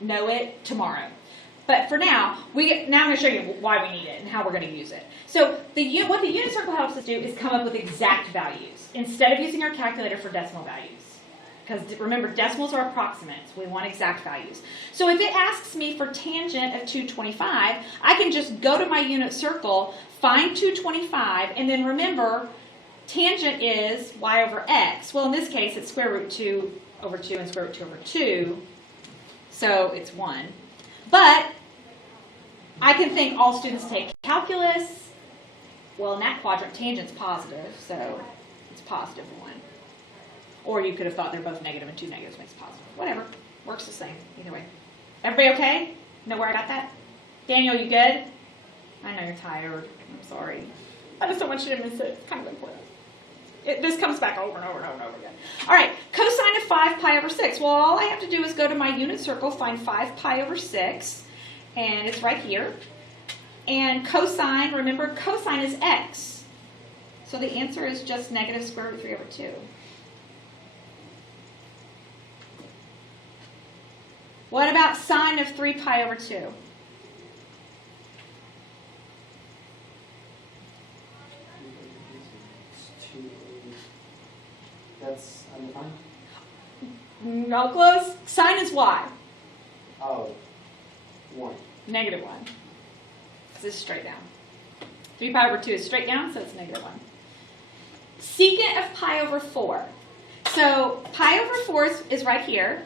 know it tomorrow. But for now, now I'm going to show you why we need it and how we're going to use it. So what the unit circle helps us do is come up with exact values instead of using our calculator for decimal values. Because remember, decimals are approximates. We want exact values. So if it asks me for tangent of 225, I can just go to my unit circle, find 225, and then remember, tangent is y over x. Well, in this case, it's square root 2 over 2 and square root 2 over 2. So it's 1. But I can think all students take calculus. Well, in that quadrant, tangent's positive, so it's positive 1. Or you could have thought they're both negative and 2 negatives makes positive. Whatever. Works the same. Either way. Everybody okay? Know where I got that? Daniel, you good? I know you're tired. I'm sorry. I just don't want you to miss it. It's kind of important. This comes back over and over and over and over again. All right. Cosine of 5 pi over 6. Well, all I have to do is go to my unit circle, find 5 pi over 6. And it's right here. And cosine, remember, cosine is x. So the answer is just negative square root 3 over 2. What about sine of 3 pi over 2? That's undefined? No, close. Sine is y. Oh, 1. Negative 1. This is straight down. 3 pi over 2 is straight down, so it's negative 1. Secant of pi over 4. So pi over 4 is right here.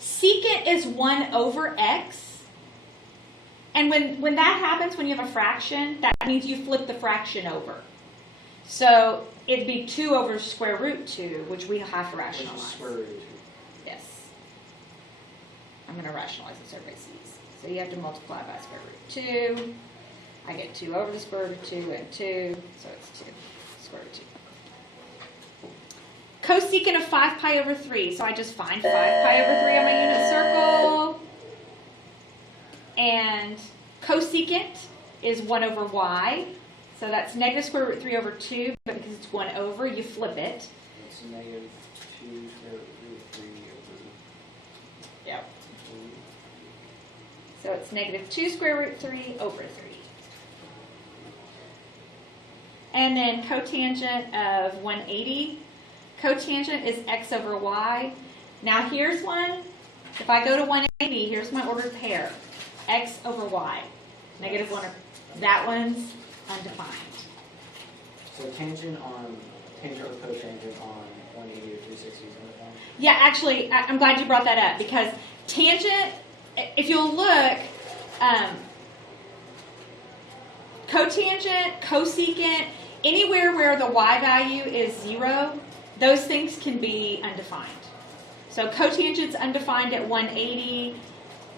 Secant is 1 over x. And when that happens, when you have a fraction, that means you flip the fraction over. So it'd be 2 over square root 2, which we have to rationalize. Which is square root of 2. Yes. I'm going to rationalize this so everybody sees. So you have to multiply by square root 2. I get 2 over the square root of 2 and 2, so it's 2 square root of 2. Cosecant of 5 pi over 3. So I just find 5 pi over 3 on my unit circle. And cosecant is 1 over y. So that's negative square root 3 over 2, but because it's 1 over, you flip it. It's negative 2 square root 3 over. Yep. So it's negative 2 square root 3 over 3. And then cotangent of 180. Cotangent is x over y. Now here's one. If I go to 180, here's my ordered pair. X over y. Negative 1. That one's undefined. So tangent or cotangent on 180 or 360 is undefined? Yeah, actually, I'm glad you brought that up because tangent, if you'll look, cotangent, cosecant, anywhere where the y value is 0, those things can be undefined. So cotangent's undefined at 180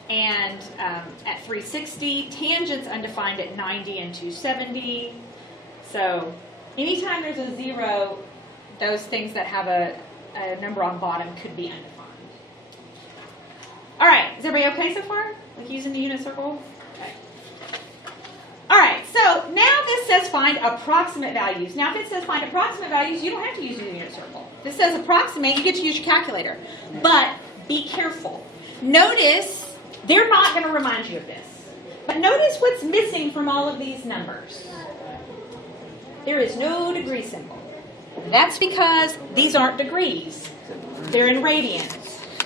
and at 360. Tangent's undefined at 90 and 270. So anytime there's a 0, those things that have a number on bottom could be undefined. All right, is everybody okay so far? Like using the unit circle? Okay. All right, so now this says find approximate values. Now if it says find approximate values, you don't have to use the unit circle. If it says approximate, you get to use your calculator. But be careful. Notice, they're not going to remind you of this. But notice what's missing from all of these numbers. There is no degree symbol. That's because these aren't degrees. They're in radians.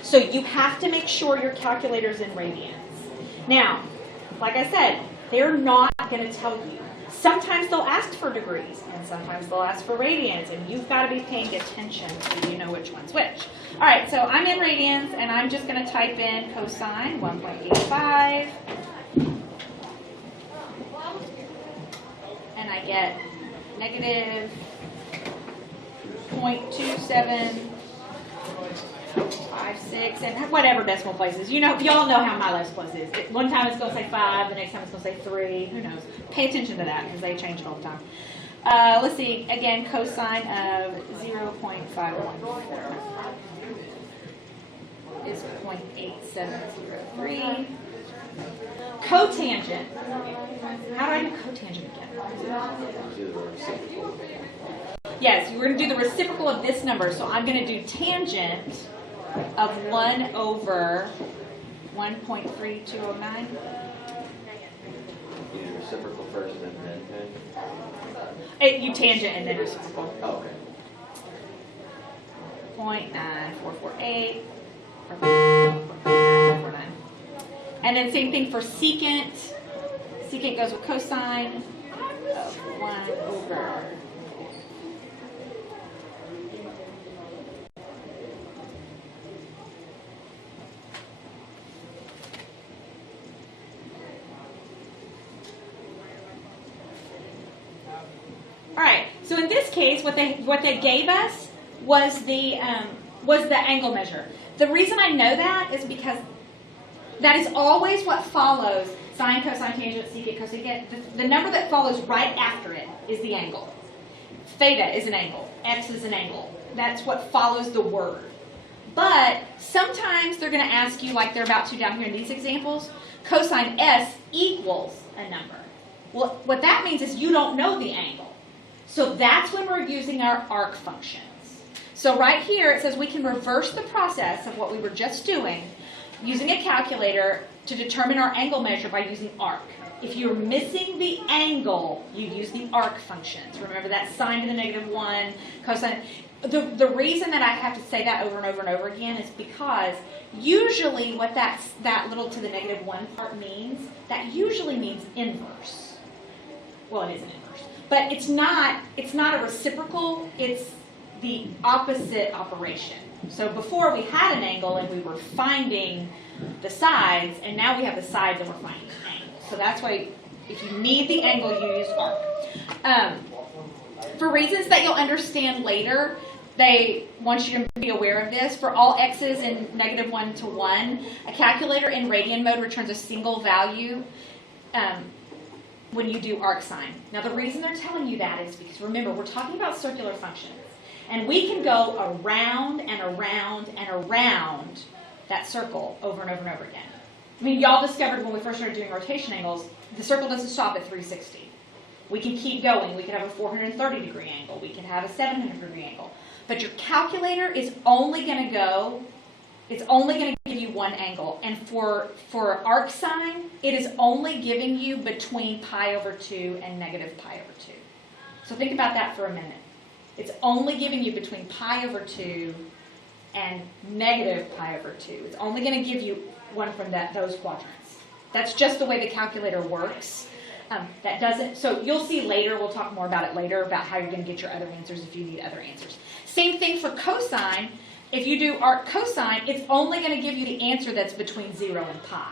So you have to make sure your calculator's in radians. Now, like I said, they're not going to tell you. Sometimes they'll ask for degrees, and sometimes they'll ask for radians, and you've got to be paying attention so you know which one's which. All right, so I'm in radians, and I'm just going to type in cosine 1.85, and I get negative 0.2756, and whatever decimal places. You all know how my less plus is. One time it's going to say 5, the next time it's going to say 3. Who knows? Pay attention to that because they change it all the time. Let's see. Again, cosine of 0.514 is 0.8703. Cotangent. How do I do cotangent again? Yes, we're going to do the reciprocal of this number. So I'm going to do tangent of 1 over 1.3209. You do reciprocal first and then tangent? You tangent and then reciprocal. Oh, okay. 0.9448. Or 0.9449. And then same thing for secant. Secant goes with cosine of 1 over. All right. So in this case, what they gave us was the angle measure. The reason I know that is because that is always what follows sine, cosine, tangent, secant, cosecant. The number that follows right after it is the angle. Theta is an angle. X is an angle. That's what follows the word. But sometimes they're going to ask you, like they're about to down here in these examples, cosine S equals a number. Well, what that means is you don't know the angle. So that's when we're using our arc functions. So right here it says we can reverse the process of what we were just doing using a calculator to determine our angle measure by using arc. If you're missing the angle, you use the arc functions. Remember that sine to the -1, cosine. The reason that I have to say that over and over and over again is because usually what that little to the -1 part means, that usually means inverse. Well, it is an inverse. But it's not a reciprocal, it's the opposite operation. So before we had an angle and we were finding the sides, and now we have the sides and we're finding the angle. So that's why if you need the angle, you use arc. For reasons that you'll understand later, they want you to be aware of this. For all x's in -1 to 1, a calculator in radian mode returns a single value when you do arc sine. Now the reason they're telling you that is because remember, we're talking about circular functions. And we can go around and around and around that circle over and over and over again. I mean, y'all discovered when we first started doing rotation angles, the circle doesn't stop at 360. We can keep going. We can have a 430-degree angle. We can have a 700-degree angle. But your calculator is only going to go, it's only going to give you one angle. And for arc sine, it is only giving you between pi over 2 and negative pi over 2. So think about that for a minute. It's only giving you between pi over 2 and negative pi over 2. It's only going to give you one from those quadrants. That's just the way the calculator works. That doesn't. So you'll see later, we'll talk more about it later, about how you're going to get your other answers if you need other answers. Same thing for cosine. If you do arc cosine, it's only going to give you the answer that's between 0 and pi.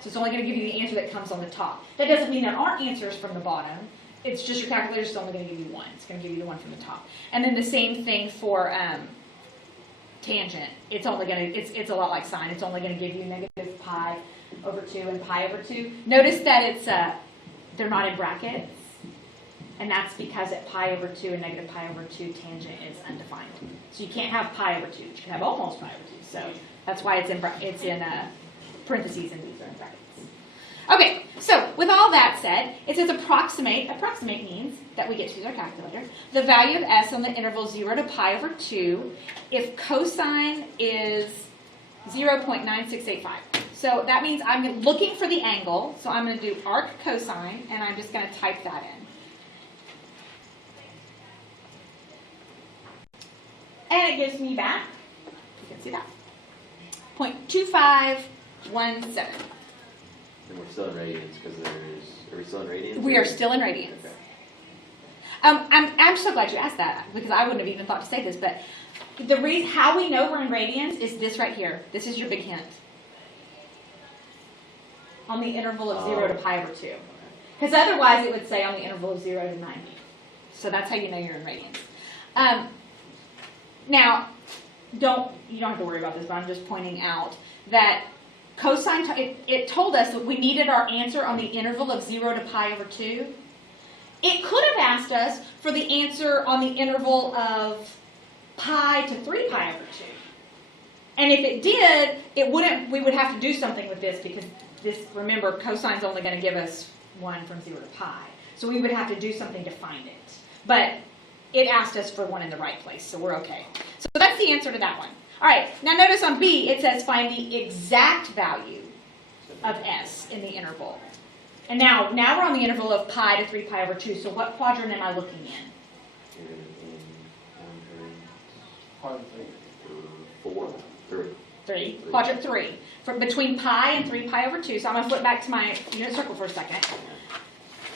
So it's only going to give you the answer that comes on the top. That doesn't mean there aren't answers from the bottom. It's just your calculator is only going to give you one. It's going to give you the one from the top. And then the same thing for tangent. It's only going to, it's a lot like sine. It's only going to give you negative pi over 2 and pi over 2. Notice that it's they're not in brackets. And that's because at pi over 2 and negative pi over 2, tangent is undefined. So you can't have pi over 2. But you can have almost pi over 2. So that's why it's in parentheses and these are in brackets. Okay, so with all that said, it says approximate. Approximate means that we get to use our calculator. The value of s on the interval 0 to pi over 2 if cosine is 0.9685. So that means I'm looking for the angle. So I'm going to do arc cosine, and I'm just going to type that in. And it gives me back, you can see that, 0.2517. And we're still in radians because are we still in radians? We are still in radians. Okay. I'm so glad you asked that because I wouldn't have even thought to say this, but the reason how we know we're in radians is this right here. This is your big hint. On the interval of 0 to pi over 2. Because otherwise it would say on the interval of 0 to 90. So that's how you know you're in radians. Now, you don't have to worry about this, but I'm just pointing out that cosine, it told us that we needed our answer on the interval of 0 to pi over 2. It could have asked us for the answer on the interval of pi to 3 pi over 2. And if it did, we would have to do something with this because this, remember, cosine's only going to give us one from 0 to pi. So we would have to do something to find it. But it asked us for one in the right place, so we're okay. So that's the answer to that one. All right, now notice on B, it says find the exact value of S in the interval. And now we're on the interval of pi to 3 pi over 2, so what quadrant am I looking in? You're in Quadrant 4, 3. 3, quadrant 3. Between pi and 3 pi over 2, so I'm going to flip back to my unit circle for a second.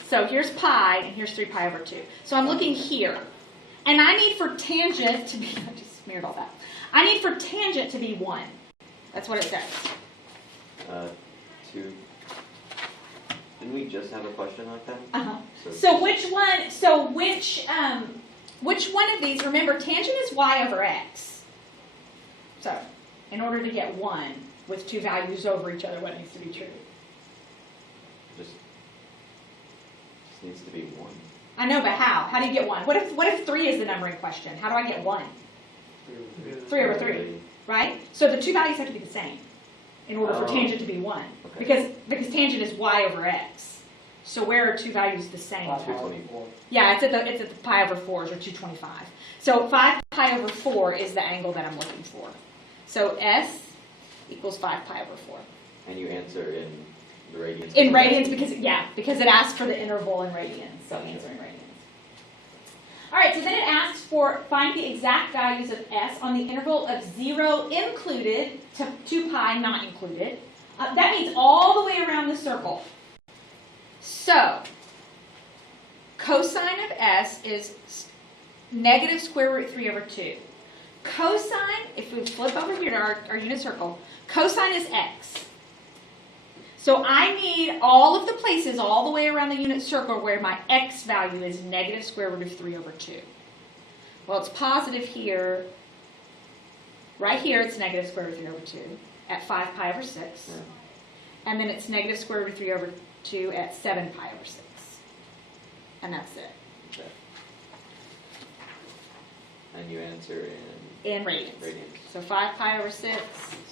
So here's pi, and here's 3 pi over 2. So I'm looking here. And I need for tangent to be, I just smeared all that. I need for tangent to be 1. That's what it says. 2. Didn't we just have a question like that? Uh-huh. So which one of these, remember tangent is y over x. So in order to get 1 with 2 values over each other, what needs to be true? Just needs to be 1. I know, but how? How do you get 1? What if 3 is the number in question? How do I get 1? 3 over 3, right? So the 2 values have to be the same in order for tangent to be 1. Okay. Because tangent is y over x. So where are 2 values the same? 224. Yeah, it's at the pi over 4s, or 225. So 5 pi over 4 is the angle that I'm looking for. So S equals 5 pi over 4. And you answer in the radians. In radians, because it asks for the interval in radians. So answer in radians. All right, so then it asks for find the exact values of S on the interval of 0 included to 2 pi not included. That means all the way around the circle. So cosine of S is negative square root 3 over 2. Cosine, if we flip over here to our unit circle, cosine is x. So I need all of the places all the way around the unit circle where my x value is negative square root of 3 over 2. Well, it's positive here. Right here, it's negative square root of 3 over 2 at 5 pi over 6. Yeah. And then it's negative square root of 3 over 2 at 7 pi over 6. And that's it. Okay. And you answer In radians. radians. So 5 pi over 6 7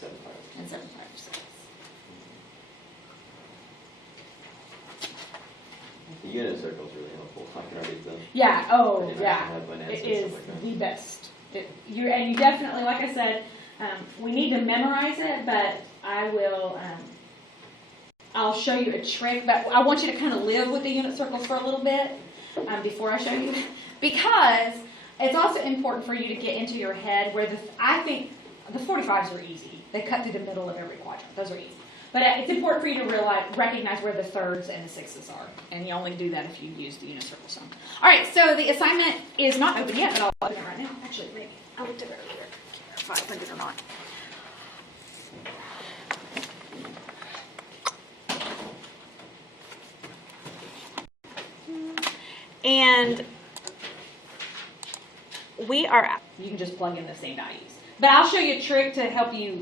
pi over and 7 pi over 6. The unit circle is really helpful. I can already tell. Yeah, oh, I didn't yeah. have an answer It and is stuff like that. the best. And you definitely, like I said, we need to memorize it, but I will, I'll show you a trick, but I want you to kind of live with the unit circles for a little bit before I show you, because it's also important for you to get into your head where I think the 45s are easy. They cut through the middle of every quadrant. Those are easy. But it's important for you to recognize where the 3rds and the 6s are. And you only do that if you use the unit circle sum. All right, so the assignment is not open yet, but I'll open it right now. Actually, maybe. I looked at it earlier. I can't remember if I opened it or not. And you can just plug in the same values. But I'll show you a trick to help you